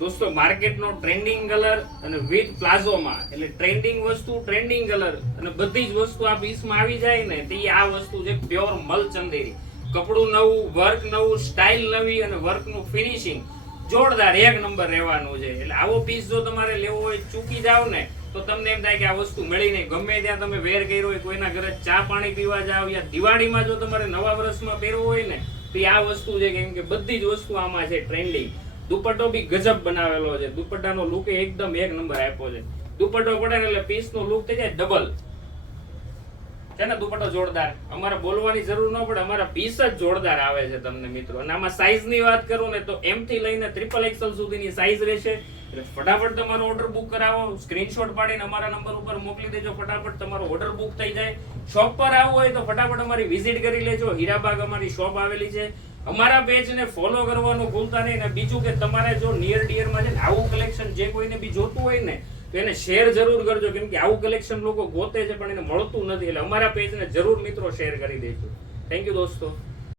દોસ્તો, માર્કેટનો trending colour અને વિથ પ્લાઝોમાં, એટલે ટ્રેન્ડિંગ વસ્તુ ટ્રેન્ડિંગ કલર અને બધી જ વસ્તુ આ પીસમાં આવી જાય ને, તે આ વસ્તુ છે પ્યોર મલ ચંદેરી કપડું નવું વર્ક નવું સ્ટાઇલ નવી અને વર્કનું ફિનિશિંગ જોરદાર, એક નંબર રહેવાનું છે. એટલે આવો પીસ જો તમારે લેવો હોય, ચૂકી જાવ ને, તો તમને એમ થાય કે આ વસ્તુ મળી નહીં. ગમે ત્યાં તમે વેર કર્યો હોય, કોઈના ઘરે ચા પાણી પીવા જાવ યા દિવાળીમાં જો તમારે નવા વર્ષમાં પહેરવું હોય ને, તો આ વસ્તુ છે કેમ કે બધી જ વસ્તુ આમાં છે ટ્રેન્ડિંગ દુપટ્ટો બી ગજબ બનાવેલો છે. દુપટ્ટાનો લુક એકદમ એક નંબર આપ્યો છે. દુપટ્ટો પડે ને એટલે પીસનો લુક થઈ જાય ડબલ છે ને દુપટ્ટો જોરદાર. અમારે બોલવાની જરૂર ન પડે, અમારા પીસ જ જોરદાર આવે છે તમને મિત્રો. અને આમાં સાઈઝની વાત કરું ને તો એમ થી લઈને ટ્રિપલ એક્સલ સુધીની સાઈઝ રહેશે. ફટાફટ તમારો ઓર્ડર બુક કરાવો. સ્ક્રીનશોટ પાડીને અમારા નંબર ઉપર મોકલી દેજો. ફટાફટ તમારો ઓર્ડર બુક થઈ જાય. શોપ પર આવવું હોય તો ફટાફટ અમારી વિઝિટ કરી લેજો. હીરાબાગ અમારી શોપ આવેલી છે. અમારા પેજને ફોલો કરવાનું ભૂલતા નહીં અને બીજું કે તમારે જો નિયર ડિયરમાં છે ને આવું કલેક્શન જે કોઈને બી જોતું હોય ને, તો એને શેર જરૂર કરજો. કેમ કે આવું કલેક્શન લોકો ગોતે છે પણ એને મળતું નથી. એટલે અમારા પેજને જરૂર મિત્રો શેર કરી દેજો. થેન્ક યુ દોસ્તો.